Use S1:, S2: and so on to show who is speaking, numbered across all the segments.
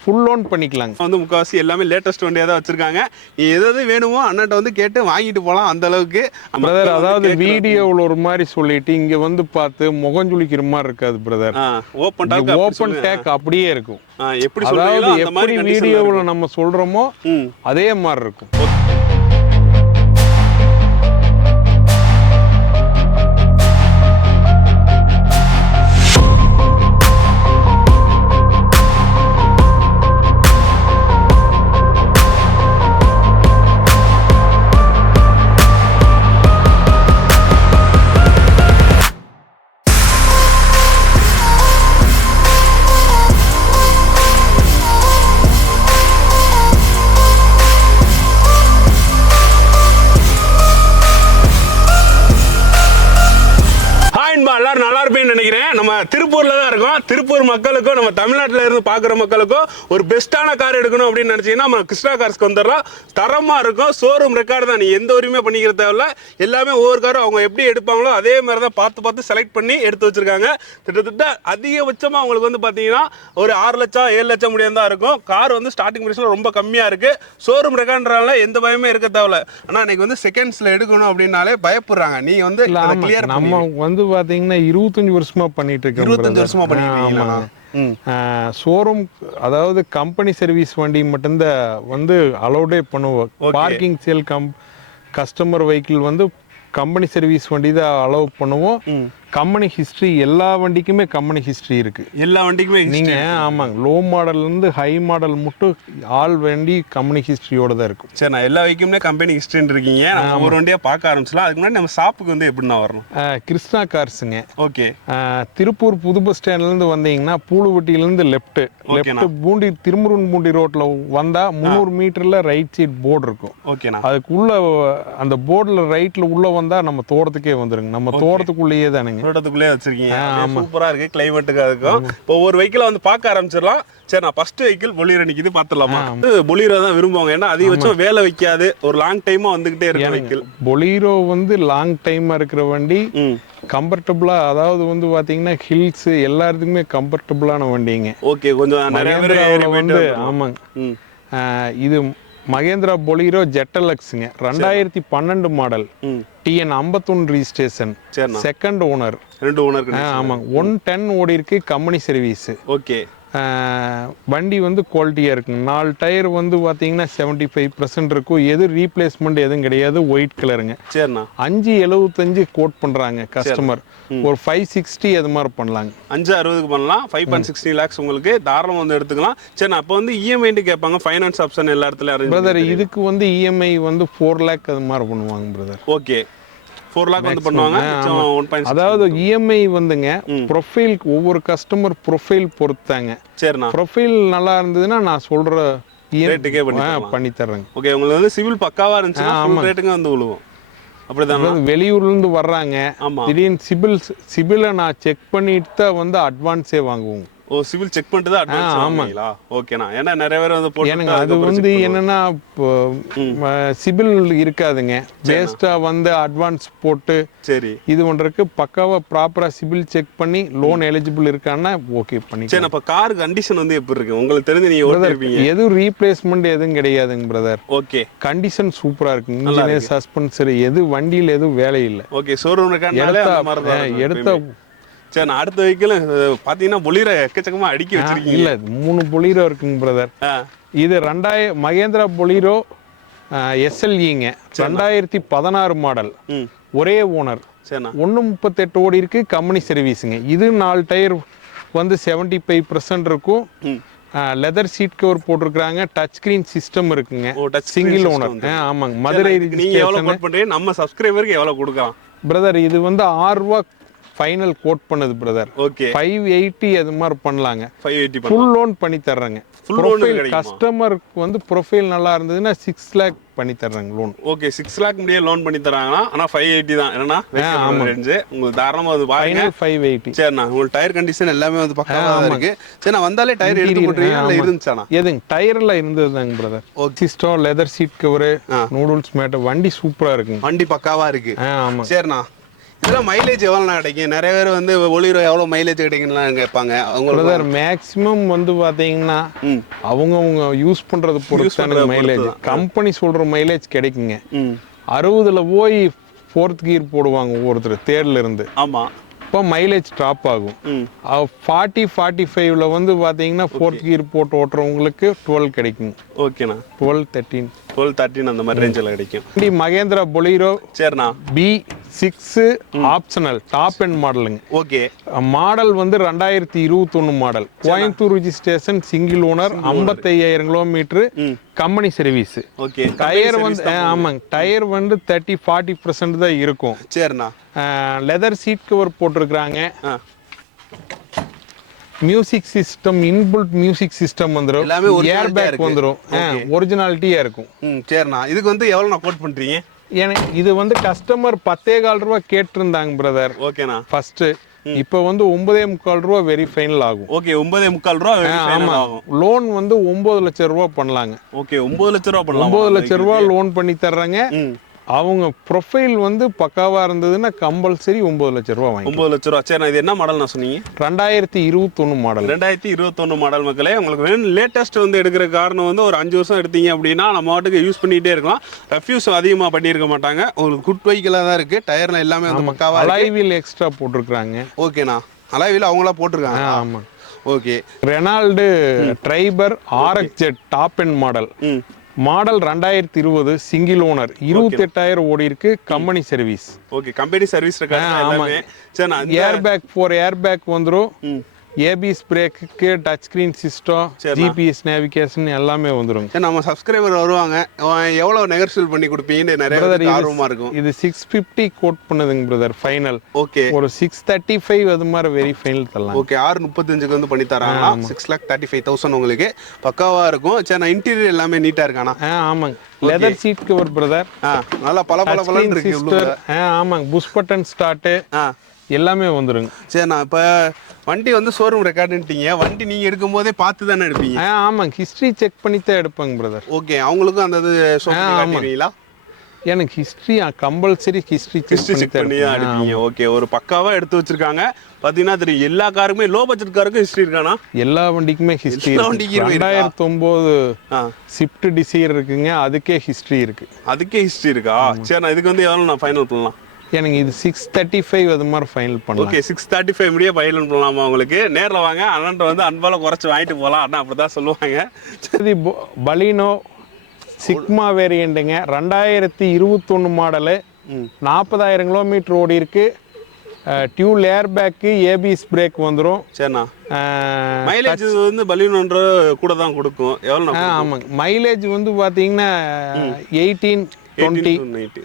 S1: Full loan பண்ணிக்கலாங்க.
S2: வந்து முக்கால்வாசி எல்லாமே லேட்டஸ்ட் வண்டியாக தான் வச்சிருக்காங்க. நீ எது எது வேணுமோ அண்ணன்ட்ட வந்து கேட்டு வாங்கிட்டு போகலாம் அந்த அளவுக்கு.
S1: பிரதர் அதாவது வீடியோவில் ஒரு மாதிரி சொல்லிட்டு இங்க வந்து பார்த்து முகஞ்சுளிக்கிற மாதிரி இருக்காது பிரதர்
S2: ஓப்பன்
S1: ஓப்பன் டேக் அப்படியே இருக்கும்.
S2: எப்படி
S1: அதாவது எப்படி வீடியோவில் நம்ம சொல்றோமோ
S2: ம்.
S1: அதே மாதிரி இருக்கும்.
S2: ¿eh? நம்ம திருப்பூர்ல தான் இருக்கோம். திருப்பூர் மக்களுக்கும் நம்ம தமிழ்நாட்டில் இருந்து பார்க்குற மக்களுக்கும் ஒரு பெஸ்ட்டான கார் எடுக்கணும் அப்படின்னு நினைச்சீங்கன்னா நம்ம கிருஷ்ணா கார்ஸ்க்கு வந்துடலாம். தரமா இருக்கும். ஷோரூம் ரெக்கார்டு தான். நீ எந்த உரிமையை பண்ணிக்கிற தேவையில்ல. எல்லாமே ஒவ்வொரு காரும் அவங்க எப்படி எடுப்பாங்களோ அதே மாதிரி தான் பார்த்து பார்த்து செலக்ட் பண்ணி எடுத்து வச்சிருக்காங்க. கிட்டத்தட்ட அதிகபட்சமாக அவங்களுக்கு வந்து பார்த்தீங்கன்னா ஒரு ஆறு லட்சம் ஏழு லட்சம் முடியும் தான் இருக்கும். கார் வந்து ஸ்டார்டிங் ப்ரைஸில் ரொம்ப கம்மியாக இருக்கு. ஷோரூம் ரெக்கார்டுறனால எந்த பயமே இருக்க தேவையில்ல. ஆனால் இன்னைக்கு வந்து செகண்ட்ஸில் எடுக்கணும் அப்படின்னாலே பயப்படுறாங்க. நீங்க வந்து. கிளியர்
S1: நம்ம வந்து பாத்தீங்கன்னா இருபத்தஞ்சு வருஷமா பண்ணிட்டு
S2: இருபத்தஞ்சு
S1: brother.
S2: வருஷமா. ம்
S1: ஷோரூம் அதாவது கம்பெனி சர்வீஸ் வண்டி மட்டும்தான் வந்து அலௌடே பண்ணுவோம். Parking sale cum customer vehicle வந்து கம்பெனி சர்வீஸ் வண்டி தான் அலோவ் பண்ணுவோம். கம்பெனி ஹிஸ்டரி எல்லா வண்டிக்குமே கம்பெனி ஹிஸ்டரி இருக்கு.
S2: எல்லா வண்டிக்குமே
S1: நீங்க ஆமாங்க லோ மாடல்ல இருந்து ஹை மாடல் மட்டும் ஆல் வண்டி கம்பெனி ஹிஸ்டரியோட தான் இருக்கும்.
S2: சரி நான் எல்லா வைக்குமே கம்பெனி ஹிஸ்ட்ரின்னு இருக்கீங்க. நம்ம ஒரு வண்டியா பார்க்க ஆரம்பிச்சலாம் அதுக்கு முன்னாடி நம்ம ஷாப்புக்கு வந்து எப்படிண்ணா வரணும்?
S1: கிருஷ்ணா கார்ஸுங்க
S2: ஓகே.
S1: திருப்பூர் புது பஸ் ஸ்டாண்ட்லேருந்து வந்தீங்கன்னா பூலுவட்டியிலேருந்து லெஃப்ட் லெஃப்ட் பூண்டி திருமுருகன் பூண்டி ரோட்ல வந்தா முந்நூறு மீட்டர்ல ரைட் சைட் போர்டு இருக்கும்.
S2: ஓகேண்ணா.
S1: அதுக்குள்ள அந்த போர்டில் ரைட்ல உள்ள வந்தா நம்ம தோட்டத்துக்கே வந்துருங்க. நம்ம தோட்டத்துக்குள்ளேயே தானுங்க.
S2: தோட்டத்துக்குள்ளே வச்சிருக்கீங்க. சூப்பரா இருக்கு கிளைமேட்டுக்கு அதுக்கும். இப்போ ஒரு வெஹிக்கிளை வந்து பார்க்க ஆரம்பிச்சிடலாம். சரி நான் ஃபர்ஸ்ட் வெஹிக்கிள் பொலிரோ நிக்குது பார்த்துடலாமா? பொலிரோ தான் விரும்புவாங்க. ஏன்னா அதிகபட்சம் வேலை வைக்காது. ஒரு லாங் டைமா வந்துகிட்டே இருக்க வெஹிக்கிள்
S1: பொலீரோ வந்து லாங் டைமா இருக்கிற வண்டி. கம்ஃபர்டபுளா அதாவது வந்து பாத்தீங்கன்னா ஹில்ஸ் எல்லாத்துக்குமே கம்ஃபர்டபுளான வண்டிங்க.
S2: ஓகே கொஞ்சம் நிறைய பேர்
S1: வந்து. ஆமாங்க. இது மகேந்திரா பொலீரோ ஜெட்டலக்ஸுங்க ரெண்டாயிரத்தி பன்னெண்டு மாடல் டிஎன் ஐம்பத்தொன்று ரிஜிஸ்ட்ரேஷன் செகண்ட் ஓனர்
S2: ரெண்டு ஓனர்
S1: ஆமாங்க. ஒன் டென் ஓடி இருக்கு கம்பெனி சர்வீஸ்
S2: ஓகே.
S1: வண்டி வந்து குவாலிட்டியாக இருக்குங்க நாலு டயர் வந்து பார்த்தீங்கன்னா செவன்ட்டி ஃபைவ் பர்சன்ட் இருக்கும். எது ரீப்ளேஸ்மெண்ட் எதுவும் கிடையாது. ஒயிட் கலருங்க
S2: சரிண்ணா.
S1: அஞ்சு எழுபத்தஞ்சு கோட் பண்ணுறாங்க கஸ்டமர் ஒரு ஃபைவ் சிக்ஸ்டி அது மாதிரி பண்ணலாங்க.
S2: அஞ்சு அறுபதுக்கு பண்ணலாம். ஃபைவ் பாயிண்ட் சிக்ஸ்டி லேக்ஸ் உங்களுக்கு தாராளம் வந்து எடுத்துக்கலாம். சரி அப்போ வந்து இஎம்ஐன்ட்டு கேட்பாங்க. ஃபைனான்ஸ் ஆப்ஷன் எல்லா இடத்துலயும்
S1: பிரதர் இதுக்கு வந்து இஎம்ஐ வந்து ஃபோர் லேக் அது மாதிரி பண்ணுவாங்க பிரதர்
S2: ஓகே ஃபோர் லேக் வந்து பண்ணுவாங்க. ஒன் பாயிண்ட்
S1: அதாவது இஎம்ஐ வந்துங்க ப்ரொஃபைல் ஒவ்வொரு கஸ்டமர் ப்ரொஃபைல் பொறுத்தாங்க.
S2: சரிண்ணா.
S1: ப்ரொஃபைல் நல்லா இருந்ததுன்னா நான் சொல்ற
S2: ரேட்டுக்கே பண்ணி
S1: EMI பண்ணி தர்றேங்க.
S2: ஓகே உங்களுக்கு வந்து சிவில் பக்காவா இருந்துச்சுன்னா ரேட்டுங்க வந்து விழுவும் அப்படிதானா?
S1: அதாவது வெளியூர்ல இருந்து வர்றாங்க திடீர்னு சிபில் சிபிலை நான் செக் பண்ணிட்டு தான் வந்து அட்வான்ஸே வாங்குவோம்
S2: ஓ சிவில் செக் பண்ணிட்டு தான் அட்வான்ஸ் வாங்குவீங்களா ஓகேண்ணா ஏன்னா நிறைய பேர் வந்து போட்டு
S1: அது வந்து என்னன்னா சிபில் இருக்காதுங்க. வேஸ்டா வந்து அட்வான்ஸ் போட்டு
S2: சரி.
S1: இது பண்றதுக்கு பக்காவா ப்ராப்பரா சிபில் செக் பண்ணி லோன் எலிஜிபிள் இருக்கான்னா ஓகே பண்ணி
S2: சரி அப்ப கார் கண்டிஷன் வந்து எப்படி இருக்கு? உங்களுக்கு தெரிஞ்சு நீங்க ஓட்டிருப்பீங்க.
S1: எதுவும் ரீப்ளேஸ்மெண்ட் எதுவும் கிடையாதுங்க பிரதர்
S2: ஓகே
S1: கண்டிஷன் சூப்பரா இருக்கு. இன்ஜினியர் சஸ்பென்சர் எது வண்டியில எதுவும் வேலை இல்லை.
S2: ஓகே ஷோரூம்
S1: எடுத்த
S2: சரி நான் அடுத்த வெஹிக்கிள் பாத்தீங்கன்னா பொலிர எக்கச்சக்கமா அடுக்கி வச்சிருக்கீங்க.
S1: இல்ல மூணு பொலீரோ இருக்குங்க பிரதர் இது ரெண்டாயிர மகேந்திரா பொலீரோ எஸ்எல்இங்க. ரெண்டாயிரத்தி பதினாறு மாடல். ஒரே ஓனர். ஒன்று முப்பத்தெட்டு ஓடி இருக்கு கம்பெனி சர்வீஸுங்க. இது நாலு டயர் வந்து செவன்ட்டி ஃபைவ் பர்சன்ட் இருக்கும் லெதர் சீட் கவர் போட்டிருக்கிறாங்க. டச் ஸ்கிரீன் சிஸ்டம் இருக்குங்க. சிங்கிள் ஓனர் ஆமாங்க. மதுரை
S2: நம்ம சப்ஸ்கிரைபருக்கு எவ்வளவு கொடுக்கலாம்?
S1: பிரதர் இது வந்து ஆறு ரூபா ஃபைனல் கோட் பண்ணுது பிரதர்
S2: ஓகே
S1: ஃபைவ் எயிட்டி அது மாதிரி பண்ணலாங்க.
S2: ஃபைவ் எயிட்டி
S1: ஃபுல் லோன் பண்ணி தர்றேங்க. ப்ரொஃபைல்? கஸ்டமருக்கு வந்து ப்ரொஃபைல் நல்லா இருந்ததுன்னா சிக்ஸ் லேக் பண்ணி தர்றேங்க லோன்
S2: ஓகே சிக்ஸ் லேக் முடிய லோன் பண்ணி தராங்கன்னா ஆனா ஃபைவ் எயிட்டி தான். என்னன்னா ரேஞ்சு உங்களுக்கு தாராளமா வந்து பாருங்க.
S1: ஃபைவ் எயிட்டி
S2: சரிண்ணா உங்களுக்கு டயர் கண்டிஷன் எல்லாமே வந்து பக்கமா தான் இருக்கு. சரி நான் வந்தாலே டயர் எடுத்து இல்ல இருந்துச்சாண்ணா?
S1: எதுங்க டயர்ல இருந்ததுதாங்க brother system leather seat cover noodles matter வண்டி சூப்பரா இருக்குங்க.
S2: வண்டி பக்காவா இருக்கு.
S1: ஆ ஆமாங்க.
S2: சரிண்ணா. இதெல்லாம் மைலேஜ் எவ்வளோண்ணா கிடைக்கும்? நிறைய பேர் வந்து ஒளிரோ எவ்வளோ மைலேஜ் கிடைக்கும்லாம் கேட்பாங்க. அவங்களுக்கு
S1: பிரதர் மேக்ஸிமம் வந்து பாத்தீங்கன்னா
S2: ம்.
S1: அவங்க அவங்க யூஸ் பண்றது பொறுத்து
S2: பண்றத
S1: மைலேஜ் கம்பெனி சொல்ற மைலேஜ் கிடைக்குங்க. அறுபதுல போய் ஃபோர்த் கியர் போடுவாங்க ஒவ்வொருத்தர் தேர்ல இருந்து.
S2: ஆமாம்
S1: இப்போ மைலேஜ் ட்ராப் ஆகும். ஃபார்ட்டி ஃபார்ட்டி ஃபைவ்ல வந்து பார்த்தீங்கன்னா ஃபோர்த் கியர் போட்டு ஓட்டுறவங்களுக்கு டுவெல் கிடைக்கும்.
S2: ஓகேண்ணா
S1: டுவெல் தேர்ட்டீன்
S2: டுவெல் தேர்ட்டின் அந்த மாதிரி ரேஞ்சில் கிடைக்கும்.
S1: மகேந்திரா பொலீரோ
S2: சரிண்ணா.
S1: B six optional top end மாடலுங்க
S2: ஓகே.
S1: மாடல் வந்து ரெண்டாயிரத்தி இருபத்தொன்னு model Coimbatore registration single owner ஐம்பத்தையாயிரம் kilometre
S2: ம்.
S1: கம்பெனி சர்வீஸ்
S2: ஓகே
S1: டயர் வந்து ஆமாங்க. டயர் வந்து தேர்ட்டி ஃபார்ட்டி பர்சன்ட் தான் இருக்கும்.
S2: சரிண்ணா.
S1: லெதர் சீட் கவர் போட்டிருக்கிறாங்க. Music system inbuilt music system வந்துடும் ஏர் பேக். வந்துடும் ஒரிஜினாலிட்டியா இருக்கும்.
S2: சரிண்ணா. இதுக்கு வந்து எவ்வளோண்ணா கோட் பண்ணுறீங்க
S1: எனக்கு இது வந்து கஸ்டமர் பத்தே கால் ரூபா கேட்டிருந்தாங்க பிரதர்
S2: ஓகேண்ணா.
S1: ஃபர்ஸ்ட் இப்போ வந்து ஒன்பதே முக்கால் ரூபா வெரி ஃபைனல் ஆகும்.
S2: ஓகே ஒன்பதே முக்கால் ரூபா
S1: ஆமா.
S2: ஆகும்.
S1: லோன் வந்து ஒன்பது லட்சம் ரூபா பண்ணலாங்க.
S2: ஓகே ஒன்பது லட்ச ரூபா பண்ணலாம்?
S1: ஒன்பது லட்சம் ரூபா லோன் பண்ணி தர்றாங்க. அவங்க ப்ரொஃபைல் வந்து பக்காவா இருந்ததுன்னா கம்பல்சரி ஒன்பது லட்சம் ரூபா வாங்கி
S2: ஒன்பது லட்ச ரூபா. சரிண்ணா இது என்ன மாடல்ண்ணா சொன்னீங்க?
S1: ரெண்டாயிரத்தி இருபத்தொன்னு மாடல்
S2: ரெண்டாயிரத்தி இருபத்தொன்னு மாடல் மக்களே உங்களுக்கு வேணும். லேட்டஸ்ட் வந்து எடுக்கிற காரணம் வந்து ஒரு அஞ்சு வருஷம் எடுத்தீங்க அப்படின்னா நம்ம வாட்டுக்கு யூஸ் பண்ணிட்டே இருக்கலாம். ரெஃப்யூஸ் அதிகமாக பண்ணியிருக்க மாட்டாங்க. உங்களுக்கு குட் வெஹிக்கிளாக தான் இருக்கு. டயர்ல எல்லாமே வந்து பக்காவா இருக்கு.
S1: அலைவில் எக்ஸ்ட்ரா போட்டிருக்கிறாங்க.
S2: ஓகேண்ணா. அலைவில் அவங்களா போட்டிருக்காங்க.
S1: ஆ, ஆமா.
S2: Okay.
S1: Renault Triber RX Z top end model model ரெண்டாயிரத்தி இருபது சிங்கிள் ஓனர் இருபத்தெட்டாயிரம் ஓடி இருக்கு company service
S2: okay company service இந்த-
S1: air bag four air bag வந்துடும் ABS brake touch screen system GPS navigation எல்லாமே வந்துடும்
S2: நம்ம சப்ஸ்கிரைபர் வருவாங்க. எவ்வளோ நெகர்ஷியல் பண்ணி கொடுப்பீங்கன்னு நிறைய ஆர்வமாக இருக்கும்.
S1: இது சிக்ஸ் ஃபிஃப்டி கோட் பண்ணுதுங்க பிரதர் ஃபைனல்
S2: ஓகே.
S1: ஒரு சிக்ஸ் தேர்ட்டி ஃபைவ் அது மாதிரி வெரி ஃபைனல் தரலாம்.
S2: ஓகே ஆறு முப்பத்தஞ்சுக்கு வந்து பண்ணி தராங்களா six lakh thirty five thousand உங்களுக்கு. பக்காவாக இருக்கும். சரி நான் இன்டீரியர் எல்லாமே நீட்டாக இருக்காண்ணா.
S1: ஆ ஆமாங்க. லெதர் சீட் கவர் பிரதர்
S2: ஆ நல்லா பல பல பலன்னு இருக்கு
S1: ஆமாங்க. புஷ் பட்டன் ஸ்டார்ட்டு
S2: ஆ.
S1: எல்லாமே வந்துருங்க.
S2: சரிண்ணா இப்போ வண்டி வந்து ஷோரூம் ரெக்கார்டுன்ட்டீங்க வண்டி நீங்கள் எடுக்கும் போதே பார்த்து தானே எடுப்பீங்க?
S1: ஆ ஆமாங்க. ஹிஸ்ட்ரி செக் பண்ணி தான் எடுப்பாங்க பிரதர்
S2: ஓகே அவங்களுக்கும் அந்த இது. காட்டுவீங்களா
S1: எனக்கு history compulsory history
S2: history check பண்ணி தான். எடுப்பீங்க. ஓகே ஒரு பக்காவாக எடுத்து வச்சிருக்காங்க. பார்த்தீங்கன்னா தெரியும் எல்லா காருக்குமே லோ பட்ஜெட் காருக்கும் ஹிஸ்ட்ரி இருக்கானா?
S1: எல்லா வண்டிக்குமே ஹிஸ்ட்ரி
S2: இருக்கா?
S1: ரெண்டாயிரத்தி ஒன்பது
S2: ஆ.
S1: ஸ்விஃப்ட் டிசைர் இருக்குங்க அதுக்கே ஹிஸ்ட்ரி இருக்கு.
S2: அதுக்கே ஹிஸ்ட்ரி இருக்கா? சரிண்ணா இதுக்கு வந்து எவ்வளோ நான் ஃபைனல் பண்ணலாம்?
S1: எனக்கு இது சிக்ஸ் தேர்ட்டி ஃபைவ் அது மாதிரி ஃபைனல் பண்ணலாம்.
S2: ஓகே சிக்ஸ் தேர்ட்டி ஃபைவ் முடிய ஃபைனல் பண்ணலாமா உங்களுக்கு? நேரில் வாங்க அண்ணன்ட்ட வந்து அன்பால குறைச்சி வாங்கிட்டு போகலாம் அண்ணா அப்படி தான் சொல்லுவாங்க
S1: பொ- பலினோ சிக்மா வேரியண்ட்டுங்க ரெண்டாயிரத்தி இருபத்தொன்று மாடலு நாற்பதாயிரம் கிலோமீட்டர் ஓடி இருக்கு. Dual air bag ABS brake வந்துடும்
S2: சரிண்ணா. மைலேஜ் வந்து பலூன்ன்ற கூட தான் கொடுக்கும். எவ்வளோ
S1: ஆமாங்க. மைலேஜ் வந்து பார்த்தீங்கன்னா எயிட்டீன் டுவெண்ட்டி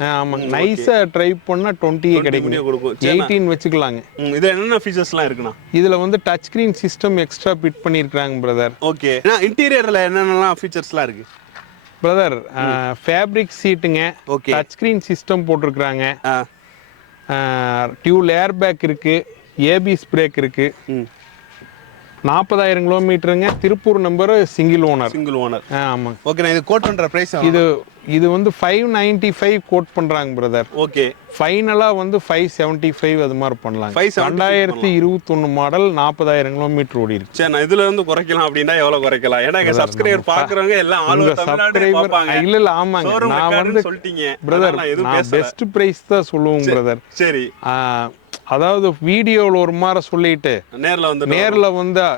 S1: ஆமாங்க நைஸாக ட்ரைவ் பண்ணால் டுவெண்ட்டியே கிடைக்கும்.
S2: கொடுக்கும்
S1: எயிட்டீன் வச்சுக்கலாங்க.
S2: இதுல என்னென்ன ஃபீச்சர்ஸ்லாம் இருக்குண்ணா?
S1: இதில் வந்து touch screen system extra fit பண்ணியிருக்கிறாங்க பிரதர்
S2: ஓகே இன்டீரியரில் என்னென்னலாம் ஃபீச்சர்ஸ்லாம் இருக்கு?
S1: பிரதர் ஃபேப்ரிக் சீட்டுங்க
S2: Okay.
S1: டச் ஸ்க்ரீன் சிஸ்டம் போட்டிருக்கிறாங்க. டியூல் ஏர் பேக் இருக்கு ஏபிஎஸ் பிரேக் இருக்கு.
S2: ம்.
S1: நாற்பதாயிரம் கிலோமீட்டருங்க. Tiruppur number single owner
S2: single owner
S1: ஆமாங்க
S2: ஓகே நான் இது கோட் பண்ணுற ப்ரைஸ்
S1: இது இது வந்து ஃபைவ் நைன்டி ஃபைவ் கோட் பண்ணுறாங்க பிரதர்
S2: ஓகே
S1: ஃபைனலாக வந்து ஃபைவ் செவன்ட்டி ஃபைவ் அது மாதிரி பண்ணலாங்க.
S2: 575
S1: ரெண்டாயிரத்தி இருபத்தொன்று மாடல் நாற்பதாயிரம் கிலோமீட்டர் ஓடி இருக்கு
S2: சரி நான் இதுல இருந்து குறைக்கலாம் அப்படின்னா எவ்வளவு குறைக்கலாம்? ஏன்னா எங்க சப்ஸ்கிரைபர் பாக்குறவங்க எல்லாம்
S1: சப்ஸ்கிரைபர் இல்ல இல்ல ஆமாங்க. நான் வந்து
S2: சொல்லிட்டீங்க.
S1: பிரதர்
S2: நான்
S1: பெஸ்ட் பிரைஸ் தான் சொல்லுவோம் பிரதர்
S2: சரி.
S1: அதாவது வீடியோவில் ஒரு மாதிரி சொல்லிட்டு
S2: நேர்ல வந்து
S1: நேர்ல வந்தா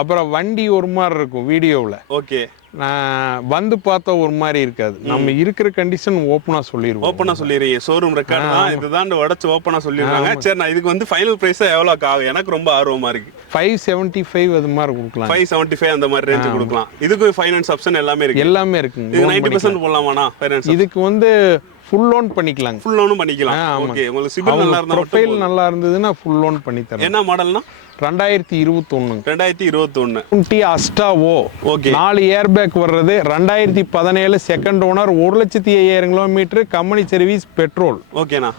S1: அப்புறம் வண்டி ஒரு மாதிரி இருக்கும் வீடியோவில்.
S2: ஓகே.
S1: நான் வந்து பார்த்தா ஒரு மாதிரி இருக்காது. நம்ம இருக்கிற கண்டிஷன் ஓப்பனா சொல்லிடுவோம்
S2: ஓப்பனா சொல்லிடுறீங்க ஷோரூம் ரெக்கார்ட் தான். இதுதான் உடச்சு ஓப்பனா சொல்லிடுறாங்க. சரி நான் இதுக்கு வந்து ஃபைனல் பிரைஸ் எவ்வளவு ஆகும் எனக்கு ரொம்ப ஆர்வமா இருக்கு.
S1: ஃபைவ் செவன்ட்டி ஃபைவ் அது மாதிரி கொடுக்கலாம்.
S2: ஃபைவ் செவன்ட்டி ஃபைவ் அந்த மாதிரி ரேஞ்ச் கொடுக்கலாம். இதுக்கு ஃபைனான்ஸ் ஆப்ஷன் எல்லாமே இருக்கு.
S1: எல்லாமே இருக்குங்க.
S2: இது நைன்டி. பர்சன்ட் போடலாமாண்ணா? ஃபைனான்ஸ்
S1: இதுக்கு வந்து ஃபுல் லோன் பண்ணிக்கலாங்க.
S2: ஃபுல் லோனும் பண்ணிக்கலாம். ஓகே உங்களுக்கு சிபில் நல்லா இருந்தா
S1: ப்ரொஃபைல் நல்லா இருந்ததுன்னா ஃபுல் லோன் பண்ணி தரேன்
S2: என்ன மாடல்னா
S1: ரெண்டாயிரத்தி இருபத்தொன்னுங்க
S2: ரெண்டாயிரத்தி இருபத்தொன்னு.
S1: டுவெண்ட்டி அஸ்டாவோ
S2: ஓகே
S1: நாலு ஏர் பேக் வர்றது ரெண்டாயிரத்தி பதினேழு செகண்ட் ஓனர் ஒரு லட்சத்தி ஐயாயிரம் கிலோமீட்டர் கம்பெனி சர்வீஸ் பெட்ரோல்
S2: ஓகேண்ணா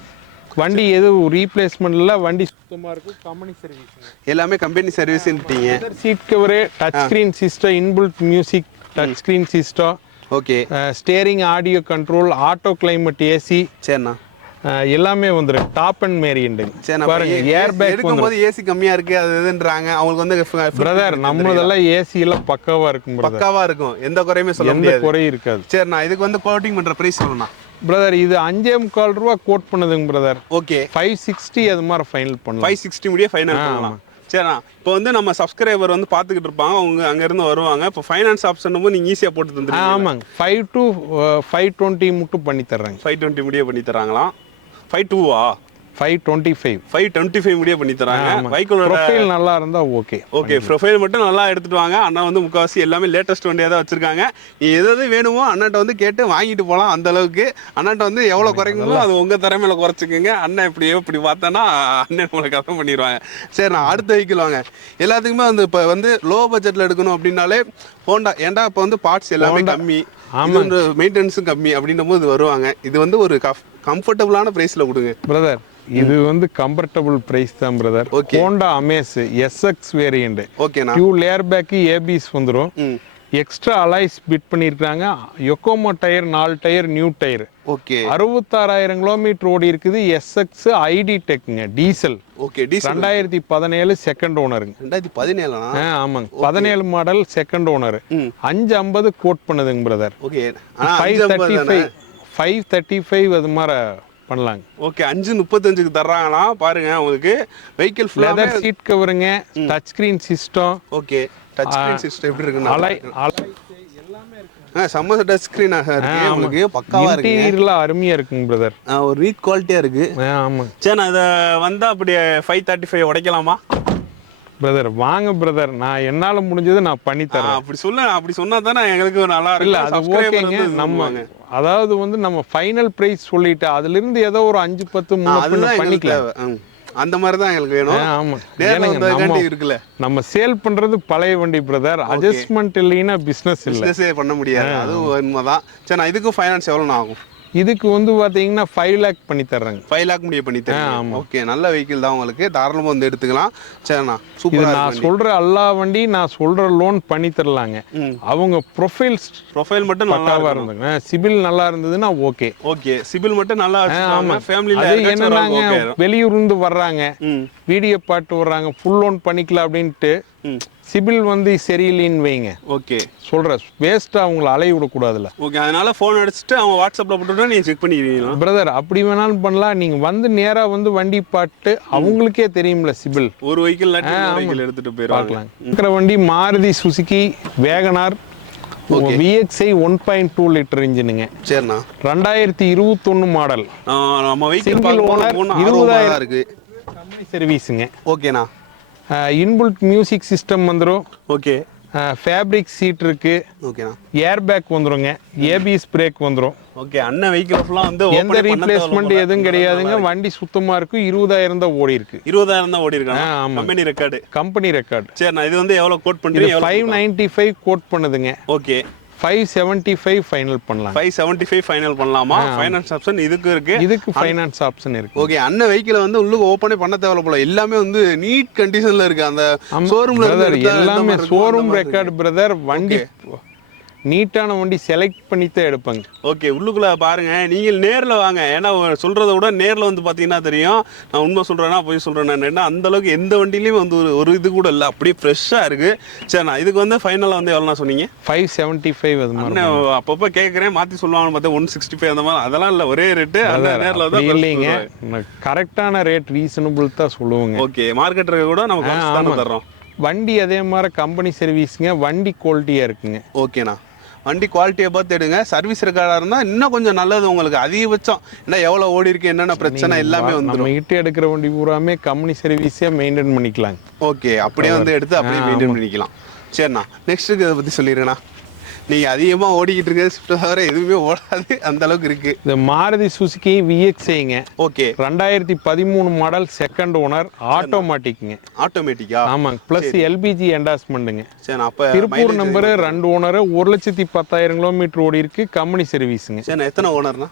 S1: வண்டி எதுவும் ரீப்ளேஸ்மெண்ட் இல்லை வண்டி சுத்தமாக இருக்கும் கம்பெனி சர்வீஸ்
S2: எல்லாமே company சர்வீஸ்ன்ட்டீங்க
S1: seat cover touch screen system inbuilt music touch screen system
S2: okay.
S1: Steering audio control auto climate AC
S2: சரிண்ணா.
S1: எல்லாமே வந்துடும் டாப் அண்ட் மேரியண்டுங்க
S2: சரி
S1: பாருங்க ஏர் பேக்
S2: எடுக்கும் போது ஏசி கம்மியா இருக்கு அது இதுன்றாங்க. அவங்களுக்கு வந்து
S1: பிரதர் நம்மளதெல்லாம் ஏசி எல்லாம் பக்காவா இருக்கும்
S2: பக்காவா இருக்கும். எந்த குறையுமே சொல்ல
S1: எந்த குறையும் இருக்காது.
S2: சரிண்ணா இதுக்கு வந்து கோட்டிங் பண்ற பிரைஸ் சொல்லணும்
S1: பிரதர் இது அஞ்சே முக்கால் ரூபா கோட் பண்ணுதுங்க பிரதர்
S2: ஓகே
S1: ஃபைவ் சிக்ஸ்டி அது மாதிரி ஃபைனல் பண்ணலாம்.
S2: ஃபைவ் சிக்ஸ்டி முடிய ஃபைனல் பண்ணலாம். சரிண்ணா. இப்போ வந்து நம்ம சப்ஸ்கிரைபர் வந்து பார்த்துக்கிட்டு இருப்பாங்க. அவங்க அங்கேருந்து வருவாங்க. இப்போ ஃபைனான்ஸ் ஆப்ஷன் நீங்கள் ஈஸியாக போட்டு தந்துருக்கீங்க
S1: ஆமாங்க. ஃபைவ் டு ஃபைவ் டுவெண்ட்டி மட்டும் பண்ணி தர்றேங்க.
S2: ஃபைவ் டுவெண்ட்டி முடிய பண்ணி தராங்களாம் ஃபைவ் டூவா
S1: five twenty five
S2: five twenty five முடிய பண்ணி தராங்க. பைக்கோட
S1: ப்ரொஃபைல் நல்லா இருந்தா ஓகே
S2: ஓகே ப்ரொஃபைல் மட்டும் நல்லா எடுத்துட்டு வாங்க. அண்ணா வந்து முக்கால்வாசி எல்லாமே லேட்டஸ்ட் வண்டியாக தான் வச்சிருக்காங்க. நீ எது எது வேணுமோ அண்ணாட்ட வந்து கேட்டு வாங்கிட்டு போகலாம் அந்த அளவுக்கு. அண்ணாட்ட வந்து எவ்வளோ குறைங்களோ அது உங்க திறமையில குறைச்சிக்கோங்க. அண்ணன் இப்படி இப்படி பார்த்தோன்னா அண்ணன் உங்களுக்கு கதை பண்ணிடுவாங்க. சரி நான் அடுத்த வெஹிக்கிள் வாங்க. எல்லாத்துக்குமே வந்து இப்போ வந்து லோ பட்ஜெட்ல எடுக்கணும் அப்படின்னாலே ஹோண்டா ஏன்டா இப்போ வந்து பார்ட்ஸ் எல்லாமே கம்மி. மெயின்டெனன்ஸும் கம்மி அப்படின்னும் போது வருவாங்க. இது வந்து ஒரு கம்ஃபர்டபுளான ப்ரைஸில் கொடுங்க.
S1: பிரதர் இது வந்து கம்ஃபர்டபுள் பிரைஸ் தான் brother. Honda Amaze SX variant
S2: ஓகேண்ணா
S1: ஃபியூல் ஏர் பேக்கு ஏபிஎஸ் வந்துடும் எக்ஸ்ட்ரா அலைஸ் பிட் பண்ணியிருக்காங்க யொக்கோமோ டயர் நாலு டயர் நியூ டயர்
S2: ஓகே
S1: அறுபத்தாறாயிரம் கிலோமீட்டர் ஓடி இருக்குது. எஸ்எக்ஸ் ஐடி டெக்குங்க டீசல்
S2: ஓகே டீசல்
S1: ரெண்டாயிரத்தி பதினேழு செகண்ட் ஓனருங்க
S2: ரெண்டாயிரத்தி பதினேழா?
S1: ஆ ஆமாங்க. பதினேழு மாடல் செகண்ட் ஓனர். அஞ்சு ஐம்பது கோட் பண்ணுதுங்க brother
S2: okay
S1: five thirty five five thirty five அது மாதிரி பண்ணலாங்க.
S2: ஓகே அஞ்சு முப்பத்தஞ்சுக்கு தர்றாங்களா? பாருங்க உங்களுக்கு vehicle
S1: leather seat கவருங்க touch screen system
S2: okay touch screen system எப்படி இருக்குண்ணா
S1: அலை அலை.
S2: செம்ம டச் ஸ்கிரீனாக இருக்கு. உங்களுக்கு பக்காவா இருக்கு
S1: இன்டீரியர்லாம் அருமையா இருக்குங்க பிரதர்
S2: ஒரு நீட் குவாலிட்டியா இருக்கு.
S1: ஆமாங்க
S2: சரி நான் இதை வந்தா அப்படி ஃபைவ் தேர்ட்டி ஃபைவ் உடைக்கலாமா?
S1: பிரதர் வாங்க பிரதர் நான் என்னால முடிஞ்சது நான் பண்ணி தரேன்
S2: அப்படி சொல்ல அப்படி சொன்னா தானே எங்களுக்கு நல்லா
S1: இல்ல அது ஓகேங்க நம்ம. அதாவது வந்து நம்ம ஃபைனல் பிரைஸ் சொல்லிட்டு அதுல இருந்து ஏதோ ஒரு அஞ்சு பத்து
S2: எங்களுக்கு
S1: பண்ணிக்கலாம்.
S2: அந்த மாதிரி தான் எங்களுக்கு வேணும்.
S1: ஆமா.
S2: இருக்குல்ல.
S1: நம்ம சேல் பண்றது பழைய வண்டி பிரதர் அட்ஜஸ்ட்மெண்ட் இல்லைன்னா பிசினஸ் இல்ல.
S2: பண்ண முடியாது. அதுவும் உண்மைதான். சரி நான் இதுக்கும் ஃபைனான்ஸ் எவ்வளோ ஆகும்?
S1: இதுக்கு வந்து பாத்தீங்கன்னா ஃபைவ் லேக் பண்ணி தர்றேங்க.
S2: ஃபைவ் லேக் முடிய பண்ணி தரேன் ஓகே நல்ல வெஹிக்கிள் தான் உங்களுக்கு. தாராளமாக வந்து எடுத்துக்கலாம். சரிண்ணா
S1: இது
S2: சூப்பராக
S1: நான் சொல்ற எல்லா வண்டி நான் சொல்ற லோன் பண்ணி தரலாங்க. அவங்க ப்ரொஃபைல்ஸ்
S2: ப்ரொஃபைல் மட்டும் நல்லா
S1: இருந்துங்க சிபில் நல்லா இருந்ததுன்னா ஓகே
S2: ஓகே சிபில் மட்டும் நல்லா வச்சுக்கோங்க ஃபேமிலியில்
S1: என்னன்னாங்க இருந்து வர்றாங்க. வீடியோ பாட்டு வர்றாங்க ஃபுல் லோன் பண்ணிக்கலாம் அப்படின்ட்டு. சிபில் வந்து சரியில்லைன்னு வைங்க.
S2: ஓகே.
S1: சொல்றேன் வேஸ்ட்டாக அவங்கள அலைய விடக்கூடாதுல்ல.
S2: ஓகே அதனால ஃபோன் அடிச்சுட்டு அவங்க வாட்ஸ்அப்பில் போட்டுவிட்டா நீங்கள் செக் பண்ணிடுவீங்களா
S1: பிரதர் அப்படி வேணாலும் பண்ணலாம். நீங்க வந்து நேரா வந்து வண்டி பாட்டு அவங்களுக்கே தெரியும்ல சிபில்.
S2: ஒரு வெஹிக்கிள் போயிடுவாங்க.
S1: பார்க்கலாம். இருக்கிற வண்டி Maruti Suzuki WagonR VXi one point two litre இன்ஜினுங்க
S2: சரிண்ணா.
S1: ரெண்டாயிரத்தி இருபத்தொன்னு மாடல்
S2: நம்ம வெஹிக்கிள் பார்க்கணும்
S1: இருபதாயிரம்.
S2: இருக்கு.
S1: சர்வீஸுங்க
S2: ஓகேண்ணா.
S1: இன்புல்ட் மியூசிக் சிஸ்டம் வந்துடும்
S2: ஓகே.
S1: ஃபேப்ரிக் சீட் இருக்கு.
S2: ஓகேண்ணா.
S1: ஏர் பேக் வந்துருங்க ஏபிஎஸ் பிரேக் வந்துடும்
S2: ஓகே அண்ணன் வெஹிக்கிள் ஃபுல்லாக வந்து
S1: எந்த ரீப்ளேஸ்மெண்ட் எதுவும். கிடையாதுங்க. வண்டி சுத்தமா இருக்கு இருபதாயிரம் தான் ஓடி இருக்கு.
S2: இருபதாயிரம் தான் ஓடி
S1: ஆமா.
S2: கம்பெனி ரெக்கார்டு
S1: கம்பெனி ரெக்கார்ட்
S2: சரிண்ணா இது வந்து எவ்வளோ கோட் பண்ணுறீங்க
S1: ஃபைவ் நைன்டி ஃபைவ் கோட் பண்ணுதுங்க.
S2: Okay.
S1: Five seventy five final பண்ணலாம்
S2: ஃபைவ் செவன்ட்டி ஃபைவ் ஃபைனல் பண்ணலாமா ஃபைனான்ஸ் ஆப்ஷன் இதுக்கு இருக்கு.
S1: இதுக்கு ஃபைனான்ஸ் ஆப்ஷன் இருக்கு.
S2: ஓகே அண்ணன் வெஹிக்கிளை வந்து உள்ளுக்கு ஓப்பனே பண்ண தேவையில்ல போல. எல்லாமே வந்து நீட் கண்டிஷன்ல இருக்கு. அந்த ஷோரூம்ல
S1: எல்லாமே ஷோரூம் ரெக்கார்ட் பிரதர் வண்டி நீட்டான வண்டி செலக்ட் பண்ணி தான் எடுப்பாங்க.
S2: ஓகே உள்ளுக்குள்ள பாருங்க. நீங்கள் நேர்ல வாங்க. ஏன்னா சொல்றதை விட நேர்ல வந்து பாத்தீங்கன்னா தெரியும். நான் உண்மை சொல்றேன்னா போய் சொல்றேன்னா அந்த அளவுக்கு எந்த வண்டியிலயும் வந்து ஒரு ஒரு இது கூட இல்லை. அப்படியே ஃப்ரெஷ்ஷா இருக்கு. சரி நான் இதுக்கு வந்து ஃபைனலாக வந்து எவ்வளோ சொன்னீங்க?
S1: ஃபைவ் செவன்ட்டி ஃபைவ் அது மாதிரி
S2: அப்பப்போ கேட்குறேன் மாற்றி சொல்லுவாங்க பார்த்தா ஒன் சிக்ஸ்டி ஃபைவ் அந்த மாதிரி. அதெல்லாம் இல்லை. ஒரே ரேட்டு அந்த நேரில் தான்
S1: இல்லைங்க. கரெக்டான ரேட் ரீசனபிள் தான் சொல்லுவோங்க.
S2: ஓகே மார்க்கெட் கூட நம்ம தர்றோம்.
S1: வண்டி அதே மாதிரி கம்பெனி சர்வீஸுங்க வண்டி குவாலிட்டியா இருக்குங்க.
S2: ஓகேண்ணா வண்டி குவாலிட்டியை பார்த்து எடுங்க. சர்வீஸ் ரெக்கார்டாக இருந்தால் இன்னும் கொஞ்சம் நல்லது உங்களுக்கு. அதிகபட்சம். ஏன்னா எவ்வளோ ஓடி இருக்கு என்னென்ன பிரச்சனை எல்லாமே வந்துடும்
S1: நம்ம கிட்ட எடுக்கிற வண்டி பூராமே கம்பெனி சர்வீஸே மெயின்டைன் பண்ணிக்கலாங்க.
S2: ஓகே அப்படியே வந்து எடுத்து அப்படியே மெயின்டைன் பண்ணிக்கலாம். சரிண்ணா. நெக்ஸ்ட்டுக்கு இதை பற்றி சொல்லிடுங்கண்ணா நீங்கள் அதிகமாக ஓடிக்கிட்டு இருக்க ஸ்விஃப்ட் தவிர எதுவுமே ஓடாது. அந்த அளவுக்கு இருக்கு.
S1: இந்த மாருதி சுசுகி விஎக்ஸ்ஐங்க
S2: ஓகே.
S1: ரெண்டாயிரத்தி பதிமூணு மாடல் செகண்ட் ஓனர் ஆட்டோமேட்டிக்ங்க
S2: ஆட்டோமேட்டிக்கா
S1: ஆமாங்க. ப்ளஸ் எல்பிஜி என்டாஸ்மெண்ட்டுங்க
S2: சரி அப்போ
S1: திருப்பூர் நம்பரு ரெண்டு ஓனர் ஒரு லட்சத்தி பத்தாயிரம் கிலோமீட்டர் ஓடி இருக்கு கம்பெனி சர்வீஸுங்க
S2: சரிண்ணா எத்தனை ஓனர்ண்ணா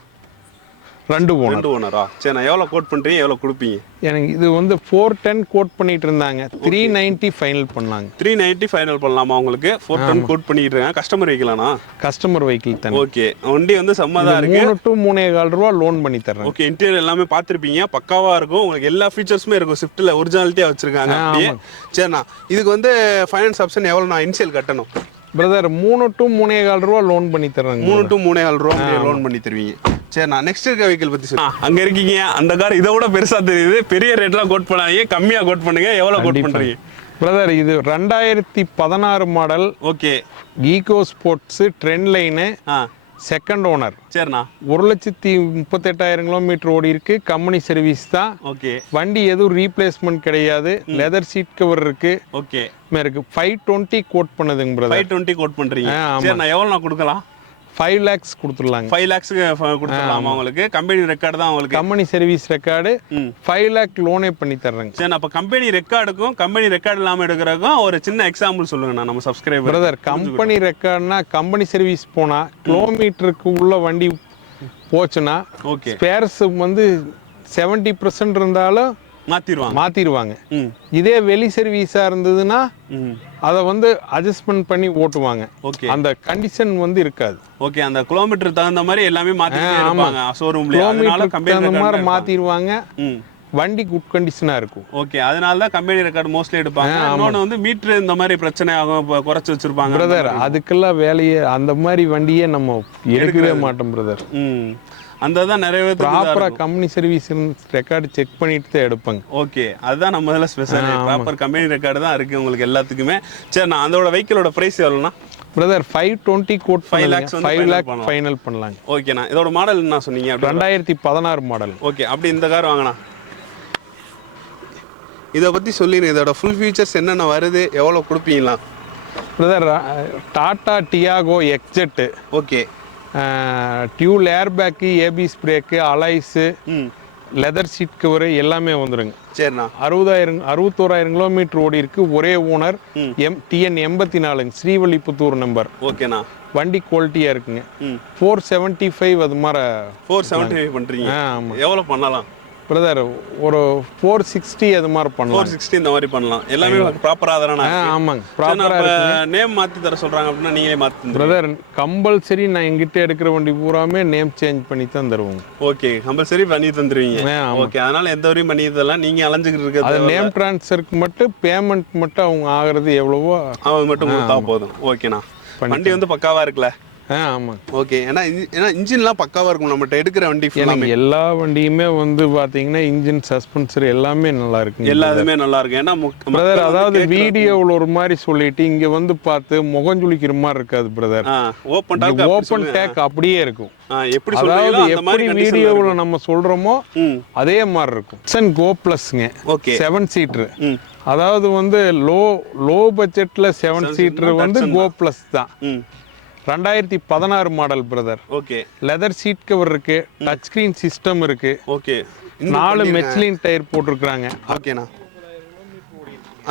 S1: ரெண்டு ஓனர்
S2: ரெண்டு ஓனரா சரி நான் எவ்வளோ கோட் பண்ணுறீங்க எவ்வளோ கொடுப்பீங்க?
S1: எனக்கு இது வந்து ஃபோர் டென் கோட் பண்ணிட்டு இருந்தாங்க. த்ரீ நைன்ட்டி ஃபைனல் பண்ணாங்க.
S2: த்ரீ நைன்ட்டி ஃபைனல் பண்ணலாமா உங்களுக்கு? ஃபோர் டன் கோட் பண்ணிட்டு இருக்கேன் கஸ்டமர் வைக்கலாம்னா
S1: கஸ்டமர் வெஹிக்கிள் தானே.
S2: ஓகே வண்டி வந்து சம்மதா இருக்கு.
S1: மூணு டு மூணே கால் ரூபா லோன் பண்ணி தர்றேன்.
S2: ஓகே இன்டீரியர் எல்லாமே பார்த்துருப்பீங்க. பக்காவா இருக்கும். உங்களுக்கு எல்லா ஃபீச்சர்ஸுமே இருக்கும். ஸ்விஃப்ட்டில் ஒரிஜினாலிட்டியாக வச்சிருக்காங்க அப்படியே. சரிண்ணா. இதுக்கு வந்து ஃபைனான்ஸ் ஆப்ஷன் எவ்வளோ நான் இனிஷியல் கட்டணும்.
S1: பிரதர் மூணு டு மூணே கால் ரூபா லோன் பண்ணி தர்றாங்க.
S2: மூணு டு மூணே ஆள் ரூபா லோன் பண்ணி தருவீங்க. சரி நான் நெக்ஸ்ட் இருக்க வெஹிக்கிள் பத்தி சொல்லு அங்க இருக்கீங்க. அந்த கார் இதை விட பெருசா தெரியுது. பெரிய ரேட்லாம் கோட் பண்ணாதீங்க. கம்மியா கோட் பண்ணுங்க. எவ்வளவு கோட் பண்றீங்க?
S1: பிரதர் இது ரெண்டாயிரத்தி பதினாறு model
S2: okay
S1: Eco Sports trend line
S2: ஆ.
S1: செகண்ட் ஓனர்
S2: சரிண்ணா.
S1: ஒரு லட்சத்தி முப்பத்தெட்டாயிரம் கிலோமீட்டர் ஓடி இருக்கு. கம்பெனி சர்வீஸ் தான்.
S2: ஓகே.
S1: வண்டி எதுவும் ரீப்ளேஸ்மெண்ட் கிடையாது. லெதர் சீட் கவர் இருக்கு.
S2: ஓகே.
S1: இருக்கு. ஃபைவ் டுவெண்ட்டி கோட் பண்ணுதுங்க பிரதர்
S2: ஃபைவ் டுவெண்ட்டி கோட் பண்றீங்க. நான் எவ்வளோ நான் கொடுக்கலாம்?
S1: ஃபைவ் லேக்ஸ் கொடுத்துடலாங்க.
S2: ஃபைவ் லேக்ஸுக்கு கொடுத்துடலாமா உங்களுக்கு? கம்பெனி ரெக்கார்டு தான் உங்களுக்கு.
S1: Company service record. Five lakh லோனே பண்ணி தர்றேங்க.
S2: சரி அப்போ கம்பெனி ரெக்கார்டுக்கும் கம்பெனி ரெக்கார்டு இல்லாமல் எடுக்கிறதுக்கும் ஒரு சின்ன எக்ஸாம்பிள் சொல்லுங்கண்ணா நம்ம சப்ஸ்கிரைபர்
S1: பிரதர் கம்பெனி ரெக்கார்ட்னா கம்பெனி சர்வீஸ் போனா கிலோமீட்டருக்கு உள்ள வண்டி போச்சுன்னா
S2: ஓகே.
S1: ஸ்பேர்ஸ் வந்து செவன்டி பர்சன்ட் இருந்தாலும்
S2: மாத்திடுவாங்க.
S1: மாத்திடுவாங்க. இதே வெளி சர்வீஸா இருந்ததுன்னா அதை வந்து அட்ஜஸ்ட்மெண்ட் பண்ணி ஓட்டுவாங்க.
S2: ஓகே
S1: அந்த கண்டிஷன் வந்து இருக்காது.
S2: ஓகே அந்த கிலோமீட்டர் தகுந்த மாதிரி எல்லாமே மாத்திட்டே இருப்பாங்க. ஷோரூம்ல அதனால
S1: கிலோமீட்டருக்கு
S2: கம்பெனி
S1: மாதிரி மாத்திடுவாங்க வண்டி குட் கண்டிஷனா இருக்கும்.
S2: ஓகே அதனால தான் கம்பெனி ரெக்கார்டு மோஸ்ட்லி எடுப்பாங்க. இன்னொன்று வந்து மீட்டர் இந்த மாதிரி பிரச்சனை ஆகும் குறைச்சி வச்சிருப்பாங்க.
S1: பிரதர் அதுக்கெல்லாம் வேலையே அந்த மாதிரி வண்டியே நம்ம எடுக்கவே மாட்டோம் பிரதர்
S2: ம். அந்த தான் நிறைய பேர்
S1: ப்ராப்பரா கம்பெனி சர்வீஸ் ரெக்கார்டு செக் பண்ணிட்டு தான் எடுப்பாங்க.
S2: ஓகே அதுதான் நம்ம இதில் ஸ்பெஷல் ப்ராப்பர் கம்பெனி ரெக்கார்டு தான் இருக்கு உங்களுக்கு எல்லாத்துக்குமே. சரி நான் அதோட வெஹிக்கிளோட ப்ரைஸ் எவ்வளோண்ணா?
S1: Brother five twenty quote five
S2: வந்து
S1: ஃபைவ் லேக். ஃபைனல் பண்ணலாங்க.
S2: ஓகேண்ணா இதோட மாடல் என்ன சொன்னீங்க
S1: ரெண்டாயிரத்தி பதினாறு மாடல்
S2: ஓகே அப்படி இந்த கார் வாங்கண்ணா. இதை பற்றி சொல்லிடுங்க இதோட ஃபுல் ஃபீச்சர்ஸ் என்னென்ன வருது எவ்வளோ கொடுப்பீங்களா?
S1: Brother Tata Tiago XZ
S2: okay
S1: dual air bag ABS brake alloys leather seat cover எல்லாமே வந்துருங்க.
S2: சரிண்ணா.
S1: அறுபதாயிரம் அறுபத்தோராயிரம் கிலோமீட்டர் ஓடி இருக்கு. ஒரே ஓனர் எம் டிஎன் எண்பத்தி நாலுங்க ஸ்ரீவல்லிபுத்தூர் நம்பர்.
S2: ஓகேண்ணா.
S1: வண்டி குவாலிட்டியா இருக்குங்க. ஃபோர் செவன்ட்டி ஃபைவ் அது மாதிரி
S2: ஃபோர் செவன்ட்டி ஃபைவ் பண்ணுறீங்க
S1: ஆமாம்
S2: எவ்வளோ பண்ணலாம்?
S1: பிரதர் ஒரு ஃபோர் சிக்ஸ்டி அது மாதிரி பண்ணலாம்.
S2: ஃபோர் சிக்ஸ்டி இந்த மாதிரி பண்ணலாம். எல்லாமே ப்ராப்பராக தானே
S1: ஆமாங்க. ப்ராப்பராக
S2: நேம் மாற்றி தர சொல்கிறாங்க அப்படின்னா நீங்களே மாற்றி
S1: பிரதர் கம்பல்சரி நான் எங்கிட்ட எடுக்கிற வண்டி பூராமே நேம் சேஞ்ச் பண்ணி தான் தருவோங்க
S2: ஓகே கம்பல்சரி பண்ணி தந்துருவீங்க. ஓகே அதனால எந்த வரையும் பண்ணி நீங்கள் அலைஞ்சிக்கிட்டு
S1: அது
S2: இருக்கிறது
S1: நேம் ட்ரான்ஸ்ஃபருக்கு மட்டும் பேமெண்ட் மட்டும் அவங்க ஆகிறது எவ்வளவோ
S2: அவன் மட்டும் கொடுத்தா போதும். ஓகேண்ணா வண்டி வந்து பக்காவா இருக்குல்ல?
S1: ஆ ஆமாங்க
S2: ஓகே ஏன்னா ஏன்னா இன்ஜின்லாம் பக்காவா இருக்கும் நம்மகிட்ட எடுக்கிற வண்டி
S1: எனக்கு எல்லா வண்டியுமே வந்து பாத்தீங்கன்னா இன்ஜின் சஸ்பென்சர் எல்லாமே நல்லா இருக்குங்க
S2: எல்லாத்துமே நல்லா இருக்கும் ஏன்னா
S1: பிரதர் அதாவது வீடியோவில் ஒரு மாதிரி சொல்லிட்டு இங்க வந்து பார்த்து முகஞ்சுளிக்கிற மாதிரி இருக்காது brother
S2: open talk
S1: open take அப்படியே இருக்கும்.
S2: எப்படி
S1: அதாவது எப்படி வீடியோவில் நம்ம சொல்றோமோ அதே மாதிரி இருக்கும். சன் கோ பிளஸ்ங்க
S2: ஓகே.
S1: செவன் சீட்ரு அதாவது வந்து லோ லோ பட்ஜெட்ல செவன் சீட்டர் வந்து கோ பிளஸ் தான். ரெண்டாயிரத்தி பதினாறு model brother
S2: okay
S1: leather seat cover இருக்கு டச் ஸ்கிரீன் சிஸ்டம் இருக்கு.
S2: ஓகே
S1: நாலு மெச்லின் டயர் போட்டிருக்காங்க
S2: ஓகேண்ணா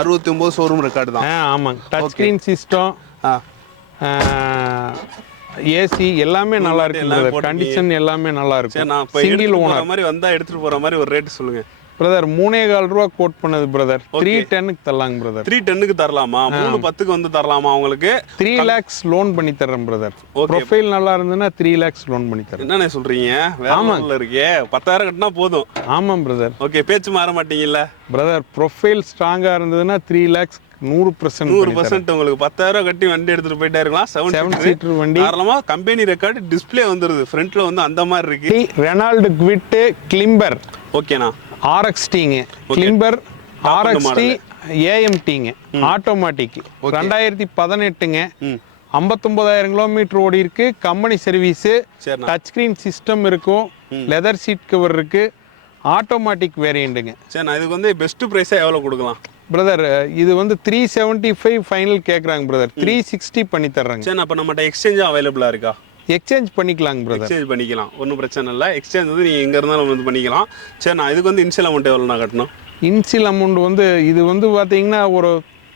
S2: அறுபத்தி ஒன்பது ஷோரூம் ரெக்கார்டு தான்.
S1: ஆ ஆமாங்க. டச் ஸ்கிரீன் சிஸ்டம் ஏசி எல்லாமே நல்லா இருக்கு கண்டிஷன் எல்லாமே நல்லா
S2: இப்போ
S1: சிங்கிள் ஓனர்
S2: மாதிரி வந்தா எடுத்துட்டு போற மாதிரி ஒரு ரேட் சொல்லுங்க.
S1: பிரதர் மூணே கால் ரூபா கோட் பண்ணது பிரதர் த்ரீ டென்னுக்கு தரலாங்க பிரதர்
S2: த்ரீ டென்னுக்கு தரலாமா? மூணு பத்துக்கு வந்து தரலாமா உங்களுக்கு?
S1: த்ரீ லேக்ஸ் லோன் பண்ணி தர்றேன் பிரதர். ப்ரொஃபைல் நல்லா இருந்ததுன்னா த்ரீ லேக்ஸ் லோன் பண்ணி தரேன்
S2: என்னண்ணே சொல்றீங்க? இருக்கே. பத்தாயிரம் கட்டினா போதும்.
S1: ஆமாம் பிரதர்
S2: ஓகே பேச்சு மாற மாட்டீங்கல்ல?
S1: பிரதர் ப்ரொஃபைல் ஸ்ட்ராங்காக இருந்ததுன்னா த்ரீ லேக்ஸ் நூறு பர்சன்ட்
S2: நூறு பர்சன்ட் உங்களுக்கு. பத்தாயிரம் கட்டி வண்டி எடுத்துட்டு போயிட்டே இருக்கலாம்
S1: செவன்
S2: செவன்
S1: சீட்டர் வண்டி.
S2: தாராளமா கம்பெனி ரெக்கார்டு டிஸ்ப்ளே வந்துருது. ஃப்ரண்ட்ல வந்து அந்த மாதிரி இருக்கு.
S1: ரெனால்டு குவிட்டு கிளிம்பர்
S2: ஓகேண்ணா
S1: ஆர்எக்ஸ்டிங்க கிளிம்பர் ஆர்எக்ஸ்டி ஏஎம்டிங்க ஆட்டோமேட்டிக் ரெண்டாயிரத்தி பதினெட்டுங்க.
S2: ம்
S1: ஐம்பத்தொம்பதாயிரம் கிலோமீட்டர் ஓடி இருக்கு. Company service touch screen system இருக்கும். லெதர் சீட் கவர் இருக்கு. ஆட்டோமேட்டிக் வேரியண்ட்டுங்க
S2: சரி நான் இதுக்கு வந்து பெஸ்ட் ப்ரைஸாக எவ்வளோ கொடுக்கலாம்?
S1: பிரதர் இது வந்து த்ரீ செவன்ட்டி ஃபைவ் ஃபைனல் கேட்குறாங்க பிரதர் த்ரீ சிக்ஸ்டி பண்ணி தர்றாங்க.
S2: சரி அப்போ நம்மகிட்ட எக்ஸ்சேஞ்சும் அவைலபிளாக இருக்கா?
S1: எக்ஸ்சேஞ்ச் பண்ணிக்கலாங்க பிரதர்
S2: எக்ஸ்சேஞ்ச் பண்ணிக்கலாம். ஒன்றும் பிரச்சனை இல்லை. எக்ஸ்சேஞ்ச் வந்து நீங்கள் எங்கே இருந்தாலும் வந்து பண்ணிக்கலாம். சரி நான் இதுக்கு வந்து இன்ஷியல் அமௌண்ட் எவ்வளோ நான் கட்டணும்?
S1: இன்சில் அமௌண்ட் வந்து இது வந்து பார்த்தீங்கன்னா ஒரு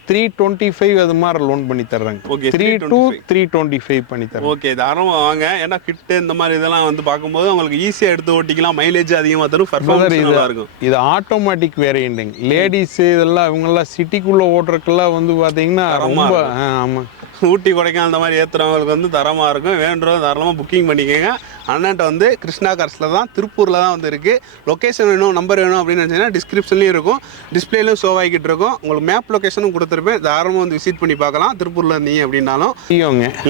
S1: த்ரீ டுவெண்ட்டி ஃபைவ் அது மாதிரி லோன் பண்ணி தர்றாங்க.
S2: Okay,
S1: three two three twenty five பண்ணி தர்றேன்
S2: ஓகே தாராளமாக வாங்க. ஏன்னா கிட்டு இந்த மாதிரி இதெல்லாம் வந்து பார்க்கும்போது உங்களுக்கு ஈஸியாக எடுத்து ஓட்டிக்கலாம். மைலேஜ் அதிகமாக தரும்
S1: Brother,
S2: பர்ஃபார்மன்ஸ்
S1: இது
S2: நல்லா இருக்கும்.
S1: இது ஆட்டோமேட்டிக் வேரியண்ட்டுங்க லேடிஸ் இதெல்லாம் இவங்கெல்லாம் சிட்டிக்குள்ள ஓட்டுறதுக்கெல்லாம் வந்து பாத்தீங்கன்னா
S2: தரமா
S1: ரொம்ப ஆ, ஆமா.
S2: ஊட்டி கொடைக்கானல் அந்த மாதிரி ஏற்றுறவங்களுக்கு வந்து தரமாக இருக்கும். வேண்டுறவங்க தாராளமாக புக்கிங் பண்ணிக்கோங்க. அண்ணன்ட்ட வந்து கிருஷ்ணா கார்ஸில் தான் திருப்பூரில் தான் வந்து இருக்குது லொக்கேஷன் வேணும் நம்பர் வேணும் அப்படின்னு நினச்சிங்கன்னா டிஸ்கிரிப்ஷன்லேயும் இருக்கும். டிஸ்பிளேலையும் ஷோ ஆகிக்கிட்டு இருக்கும். உங்களுக்கு மேப் லொக்கேஷனும் கொடுத்துருப்பேன். தாராளமாக வந்து விசிட் பண்ணி பார்க்கலாம். திருப்பூரில் இருந்தீங்க அப்படின்னாலும்.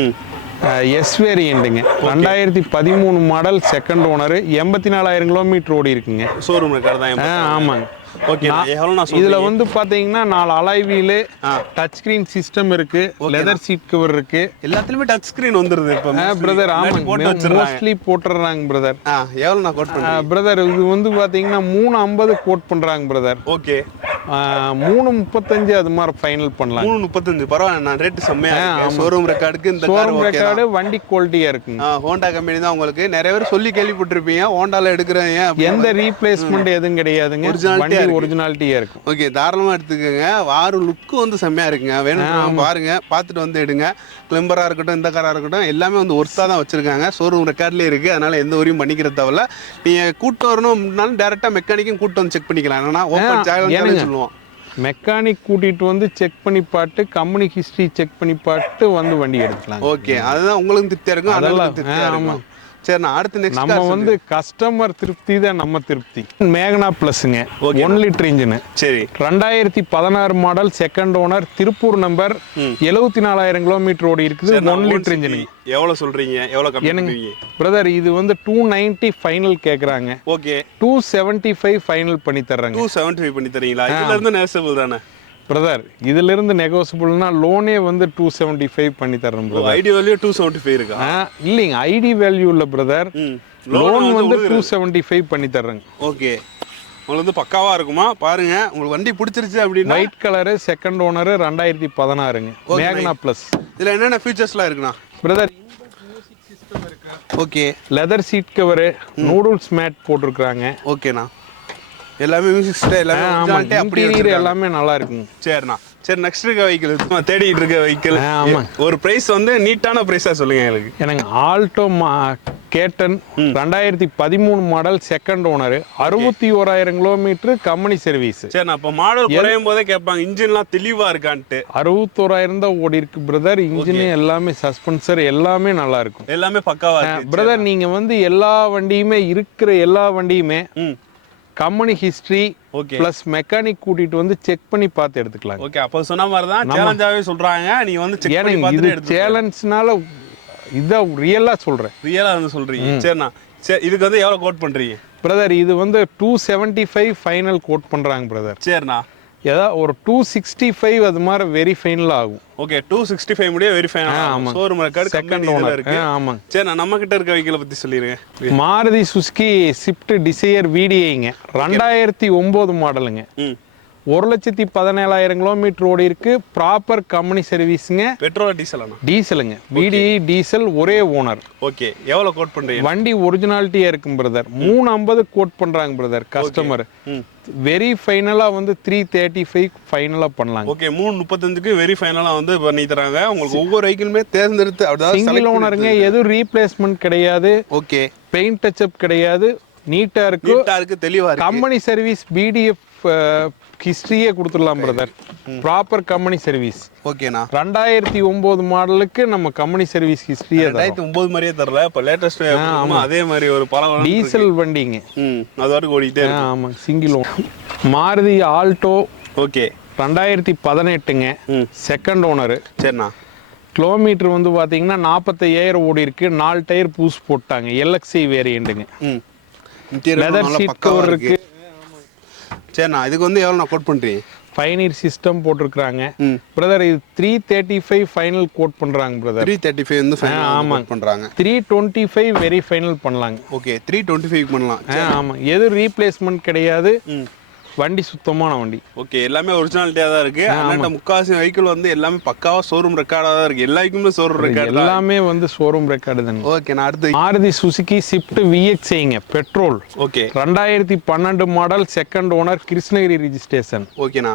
S2: ம்.
S1: எஸ் வேரியண்ட்டுங்க ரெண்டாயிரத்தி பதிமூணு மாடல் செகண்ட் ஓனர் எண்பத்தி நாலாயிரம் கிலோமீட்டர் ஓடி இருக்குங்க.
S2: ஷோரூம் ரெக்கார்டு தான்
S1: ஆமாங்க.
S2: ஓகே
S1: இதுல வந்து பாத்தீங்கன்னா நாலு alloy wheel. Touch screen system இருக்கு லெதர் சீட் கவர் இருக்கு.
S2: எல்லாத்துலேயுமே டச் ஸ்க்ரீன் வந்துருது இப்போ
S1: பிரதர்
S2: வச்சிடுறாங்க.
S1: மோஸ்ட்லி போட்டுறாங்க பிரதர்
S2: ஆ எவ்வளோ நான் கோட் பண்ணுறேன்
S1: பிரதர் இது வந்து பாத்தீங்கன்னா மூணு ஐம்பது கோட் பண்றாங்க பிரதர்
S2: ஓகே.
S1: மூணு முப்பத்தஞ்சு அது மாதிரி ஃபைனல் பண்ணலாம்
S2: மூணு முப்பத்தஞ்சு பரவாயில்ல நான் ரேட்டு செம்மையா இருக்கு. ஷோரூம் ரெக்கார்டுக்கு இந்த
S1: ஷோரூம் ரெக்கார்டு வண்டி குவாலிட்டியா இருக்குங்க.
S2: ஹோண்டா கம்பெனி தான் உங்களுக்கு. நிறைய பேர் சொல்லி கேள்விப்பட்டிருப்பீங்க ஹோண்டால எடுக்கிறேன்
S1: எந்த ரீப்ளேஸ்மெண்ட் எதுவும் கிடையாதுங்க. வண்டி
S2: இருக்கு.
S1: ஒரிஜினாலிட்டியா இருக்கும்.
S2: ஓகே தாராளமா எடுத்துக்கோங்க. வாரு லுக்கு வந்து செம்மையா இருக்குங்க. வேணும் பாருங்க. பார்த்துட்டு வந்து எடுங்க. கிளம்பரா இருக்கட்டும் இந்த காரா இருக்கட்டும் எல்லாமே வந்து ஒர்த்தா தான் வச்சிருக்காங்க. ஷோரூம் ரெக்கார்ட்லயே இருக்கு. அதனால எந்த உரியும் பண்ணிக்கிற தேவையில்ல. நீங்க கூட்டு வரணும்னாலும் டேரக்டா மெக்கானிக்கும் கூட்டு வந்து செக் பண்ணிக்கலாம். என்னன்னா ஓப்பன்
S1: ஏனுங்க?
S2: சொல்லுவோம்.
S1: மெக்கானிக் கூட்டிட்டு வந்து செக் பண்ணி பாட்டு கம்பெனி ஹிஸ்டரி செக் பண்ணி பாட்டு வந்து வண்டி எடுக்கலாம்
S2: ஓகே அதுதான் உங்களுக்கு திருப்தியா இருக்கும்
S1: அதெல்லாம்,
S2: அதெல்லாம் திருப்தியா
S1: ஆ,
S2: இருக்கும் சரி நான் அடுத்து நெக்ஸ்ட்
S1: நம்ம வந்து கஸ்டமர் திருப்தி தான் நம்ம திருப்தி. மேகனா பிளஸ்ங்க ஒன் லிட்டர் இன்ஜின்
S2: சரி.
S1: ரெண்டாயிரத்தி பதினாறு model second owner Tiruppur number எழுபத்தி நாலாயிரம் கிலோமீட்டர் ஓடி இருக்குது. ஒன் லிட்டர் இன்ஜின்
S2: எவ்வளவு சொல்றீங்க? எவ்வளவு கம்மி
S1: பிரதர் இது வந்து டூ நைன்டி ஃபைனல் கேக்குறாங்க.
S2: Okay.
S1: Two seventy five final பண்ணி தர்றாங்க.
S2: டூ செவன்டி ஃபைவ் பண்ணி தரீங்களா இதுல இருந்து நேசபிள் தானே?
S1: பிரதர் இதுல இருந்து நெகோசியபிள்னா லோனே வந்து டூ செவன்டி ஃபைவ் பண்ணி brother
S2: ID value two seventy five இருக்கா?
S1: இல்லைங்க ஐடி வேல்யூ இல்ல பிரதர் லோன் வந்து டூ செவன்டி ஃபைவ் பண்ணி தர்றேங்க.
S2: ஓகே. உங்களுக்கு வந்து பக்காவா இருக்குமா? பாருங்க உங்களுக்கு வண்டி பிடிச்சிருச்சு அப்படின்னா
S1: ஒயிட் கலரு செகண்ட் ஓனர் ரெண்டாயிரத்தி பதினாறுங்க. மேக்னா பிளஸ்
S2: இதுல என்னென்ன ஃபீச்சர்ஸ்லாம் இருக்குண்ணா?
S1: Brother
S2: okay
S1: leather seat cover noodles mat போட்டிருக்காங்க
S2: ஓகேண்ணா எல்லாமே மியூசிக் சிஸ்டம் எல்லாமே originality அப்படியே.
S1: எல்லாமே நல்லா இருக்குங்க
S2: சரிண்ணா. சரி நெக்ஸ்ட் இருக்க வெஹிக்கிள் தேடிட்டு இருக்க வெஹிக்கிள். ஒரு பிரைஸ் வந்து நீட்டான பிரைஸா சொல்லுங்க எனக்கு
S1: எனக்கு ஆல்டோ மா. கேட்டன் ரெண்டாயிரத்தி பதிமூணு மாடல் செகண்ட் ஓனர் அறுபத்தி ஓராயிரம் கிலோமீட்டர் கம்பெனி சர்வீஸ்
S2: சரிண்ணா அப்போ மாடல் குறையும் போதே கேட்பாங்க இன்ஜின்லாம் தெளிவா இருக்கான்ட்டு.
S1: அறுபத்தோராயிரம் தான் ஓடி இருக்கு பிரதர் இன்ஜின் எல்லாமே சஸ்பென்சர் எல்லாமே நல்லா இருக்கும்.
S2: எல்லாமே பக்காவா
S1: பிரதர் நீங்க வந்து எல்லா வண்டியுமே இருக்கிற எல்லா வண்டியுமே company history
S2: okay
S1: plus mechanic கூட்டிட்டு வந்து செக் பண்ணி பார்த்து எடுத்துக்கலாம்
S2: ஓகே அப்போ சொன்ன மாதிரி தான் சேலஞ்சாவே சொல்றாங்க. நீங்க வந்து செக் பண்ணி
S1: இது
S2: எடுத்து
S1: சேலஞ்ச்னால இதான் ரியலா சொல்றேன்.
S2: ரியலா வந்து சொல்றீங்க. சரிண்ணா. சரி இதுக்கு வந்து எவ்வளவு கோட் பண்றீங்க?
S1: பிரதர் இது வந்து two seventy five final quote பண்றாங்க பிரதர்
S2: சரிண்ணா.
S1: ஏதாவது ஒரு டூ சிக்ஸ்டி ஃபைவ் அது மாதிரி வெரி ஃபைனல் ஆகும்.
S2: ஓகே டூ சிக்ஸ்டி ஃபைவ் முடிய வெரிஃபை
S1: ஆமா.
S2: ஷோரூம் ரெக்கார்டு
S1: செகண்ட்
S2: ஓனர் இருக்கு.
S1: ஆமாங்க.
S2: சரிண்ணா நம்ம கிட்ட இருக்க வெஹிக்கிளை பத்தி சொல்லிருங்க.
S1: மாருதி சுஸ்கி ஸ்விஃப்ட் டிசையர் விடிஐங்க ரெண்டாயிரத்தி ஒம்பது மாடலுங்க ஒரு லட்சத்தி பதினேழாயிரம் கிலோமீட்டர் ஓடி இருக்கு. ப்ராப்பர் கம்பெனி சர்வீஸுங்க
S2: பெட்ரோல் டீசல்
S1: டீசலுங்க விடிஐ டீசல் ஒரே ஓனர்
S2: ஓகே எவ்வளவு கோட் பண்றீங்க?
S1: வண்டி ஒரிஜினாலிட்டியா இருக்கும் பிரதர் மூணு ஐம்பது கோட் பண்றாங்க பிரதர் கஸ்டமர் வெரி ஃபைனலா வந்து த்ரீ தேர்ட்டி ஃபைவ் ஃபைனலா பண்ணலாங்க.
S2: ஓகே மூணு முப்பத்தஞ்சுக்கு வெரி ஃபைனலா வந்து பண்ணி தராங்க. உங்களுக்கு ஒவ்வொரு வெஹிக்கிளுமே தேர்ந்தெடுத்து அதாவது
S1: சிங்கிள் ஓனருங்க எதுவும் ரீப்ளேஸ்மெண்ட் கிடையாது.
S2: ஓகே
S1: பெயிண்ட் டச்சப் கிடையாது. நீட்டா இருக்கு.
S2: நீட்டா இருக்கு தெளிவா இருக்கு.
S1: கம்பெனி சர்வீஸ் பிடிஎஃப் ஹிஸ்டரியே கொடுத்துடலாம் பிரதர் ப்ராப்பர் கம்பெனி சர்வீஸ்
S2: ஓகேண்ணா
S1: ரெண்டாயிரத்தி ஒன்பது மாடலுக்கு நம்ம கம்பெனி சர்வீஸ் ஹிஸ்டரியே
S2: ரெண்டாயிரத்தி ஒன்பது மாதிரியே தரல இப்போ லேட்டஸ்ட் அதே மாதிரி ஒரு பல
S1: டீசல் வண்டிங்க.
S2: ம் அது வரைக்கும் ஓடிக்கிட்டே
S1: ஆ, ஆமாங்க சிங்கிள் மாருதி ஆல்டோ
S2: ஓகே
S1: ரெண்டாயிரத்தி பதினெட்டுங்க. செகண்ட் ஓனரு
S2: சரிண்ணா.
S1: கிலோமீட்டர் வந்து பார்த்தீங்கன்னா நாற்பத்தையாயிரம் ஓடி இருக்கு. நாலு டயர் பூஸ் போட்டாங்க. எல்எக்ஸி வேரியண்ட்டுங்க லெதர் சீட் கவர்
S2: இருக்கு.
S1: இருக்கு.
S2: சரிண்ணா இதுக்கு வந்து எவ்வளோ நான் கோட் பண்ணுறீங்க
S1: ஃபைனீர் சிஸ்டம் போட்டிருக்கிறாங்க. பிரதர் இது three thirty five final quote பண்ணுறாங்க பிரதர்
S2: த்ரீ தேர்ட்டி ஃபைவ் வந்து. ஃபைனல் பண்ணுறாங்க
S1: three twenty five very final பண்ணலாங்க.
S2: ஓகே த்ரீ டுவெண்ட்டி ஃபைவ் பண்ணலாம்.
S1: ஆமாம் எது ரீப்ளேஸ்மெண்ட் கிடையாது. வண்டி சுத்தமான வண்டி.
S2: ஓகே எல்லாமே ஒரிஜினாலிட்டியாக தான் இருக்கு. அண்ணாட்ட முக்காவாசி வெஹிக்கிள் வந்து எல்லாமே பக்காவா ஷோரூம் ரெக்கார்டாக தான் இருக்கு. எல்லாருக்குமே ஷோரூம் ரெக்கார்டு தான்.
S1: எல்லாமே வந்து ஷோரூம் ரெக்கார்டு தாங்க
S2: ஓகே நான் அடுத்து
S1: மாருதி சுசுகி ஸ்விஃப்ட் விஎக்ஸ்ஐங்க பெட்ரோல்
S2: ஓகே
S1: ரெண்டாயிரத்தி பன்னெண்டு model second owner Krishnagiri registration
S2: ஓகேண்ணா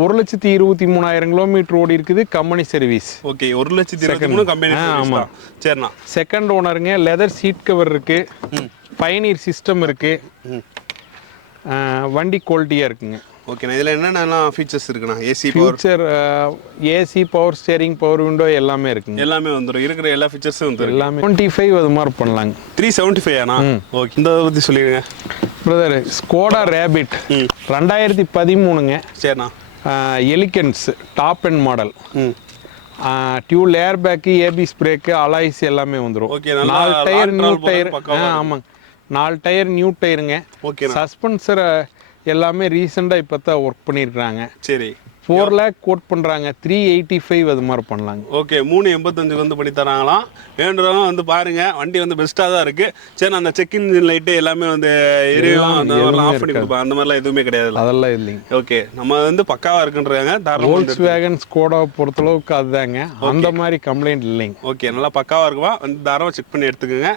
S1: ஒரு லட்சத்தி இருபத்தி மூணாயிரம் கிலோமீட்டர் ஓடி இருக்குது கம்பெனி சர்வீஸ்
S2: ஓகே ஒரு லட்சத்தி கம்பெனி
S1: ஆ, ஆமா.
S2: சரிண்ணா.
S1: செகண்ட் ஓனருங்க லெதர் சீட் கவர் இருக்கு. பயனீர் சிஸ்டம் இருக்கு. ஆஹ் வண்டி குவாலிட்டியாக இருக்குங்க.
S2: ஓகேண்ணா இதில் என்னென்னலாம் ஃபீச்சர்ஸ் இருக்குண்ணா? AC
S1: future AC power steering power window எல்லாமே இருக்குங்க.
S2: எல்லாமே வந்துடும் இருக்கிற எல்லா ஃபீச்சர்ஸும் வந்துடும்
S1: எல்லாமே. டுவெண்ட்டி ஃபைவ் அது மாதிரி பண்ணலாங்க.
S2: த்ரீ செவன்ட்டி ஃபைவ் ஆனா ஓகே இந்த பற்றி சொல்லிடுங்க.
S1: Brother Skoda Rapid. ரெண்டாயிரத்தி பதிமூணுங்க.
S2: சரிண்ணா.
S1: Elegance top end model dual air bag ABS brake alloys எல்லாமே வந்துடும் நாலு டயர் நியூ டயர். ஆமாங்க. நாலு டயர் நியூ டயருங்க.
S2: ஓகேண்ணா
S1: சஸ்பென்சரை எல்லாமே ரீசெண்டாக இப்போ தான் ஒர்க் பண்ணியிருக்காங்க
S2: சரி.
S1: ஃபோர் லேக் கோட் பண்ணுறாங்க த்ரீ எயிட்டி ஃபைவ் அது மாதிரி பண்ணலாங்க.
S2: ஓகே மூணு எண்பத்தஞ்சுக்கு வந்து பண்ணி தராங்களாம். வேண்டுறவங்க வந்து பாருங்க வண்டி வந்து பெஸ்ட்டாக தான் இருக்கு. சரி அந்த செக் இன்ஜின் லைட்டு எல்லாமே வந்து எரியும் அந்த மாதிரிலாம் ஆஃப் பண்ணி கொடுப்பா அந்த மாதிரிலாம் எதுவுமே கிடையாது
S1: அதெல்லாம் இல்லைங்க.
S2: ஓகே நம்ம வந்து பக்காவா இருக்குன்றாங்க.
S1: வோல்க்ஸ் வேகன் ஸ்கோடா பொறுத்தளவுக்கு அதுதாங்க. அந்த மாதிரி கம்ப்ளைண்ட் இல்லைங்க.
S2: ஓகே நல்லா பக்காவா இருக்குவா வந்து தாராளமாக செக் பண்ணி எடுத்துக்கோங்க.